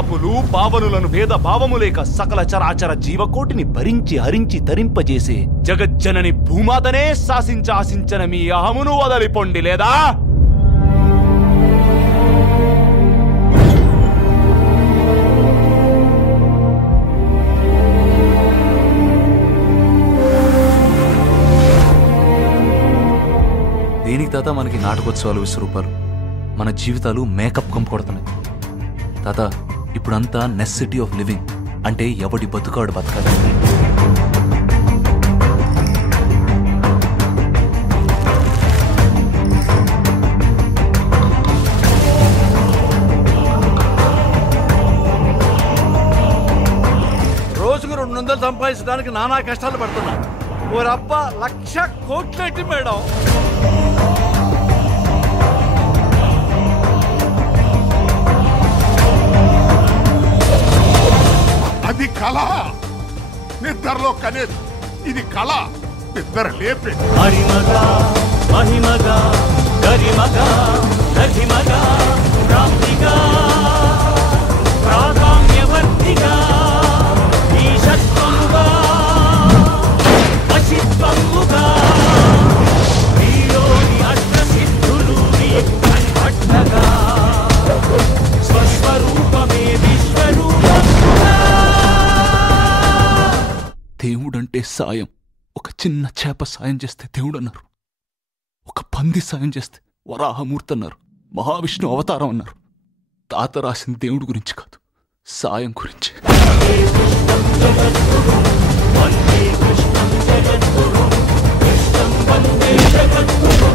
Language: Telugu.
పాపులు పావనులను భేద భావము లేక సకల చరాచర జీవకోటిని భరించి హరించి తరింపజేసే జగజ్జనని భూమాతనే శాసించాసించన మీ అహమును వదలిపొండి లేదా? దేనికి తాత మనకి నాటకోత్సవాలు విశ్వరూపాలు? మన జీవితాలు మేకప్ కం కొడుతున్నాయి తాత. ఇప్పుడంతా నెసెసిటీ ఆఫ్ లివింగ్ అంటే ఎవడి బతుకాడు బతకాలి. రోజుకు 200 సంపాదించడానికి నానా కష్టాలు పడుతున్నా. ఓరబ్బ 1,00,000 కోట్లేంటి మేడం? అది కళ, నిద్రలో కనేది. ఇది కళ, నిద్ర లేపే. హరిమగా మహిమగా గరిమగా రథిమగా ప్రాప్తిగా ప్రాధాన్యవర్తిగా ఈశత్వముగా వశిత్వముగా వీరోని అష్టసిద్ధులు కన్పట్టగా స్వస్వరూపమే విశ్వరూపముగా. దేవుడంటే సాయం. ఒక చిన్న చేప సాయం చేస్తే దేవుడు అన్నారు. ఒక పంది సాయం చేస్తే వరాహమూర్తి అన్నారు. మహావిష్ణు అవతారం అన్నారు. తాత రాసిన దేవుడి గురించి కాదు, సాయం గురించి. వందే కృష్ణం జగద్గురు కృష్ణం వందే జగద్గురు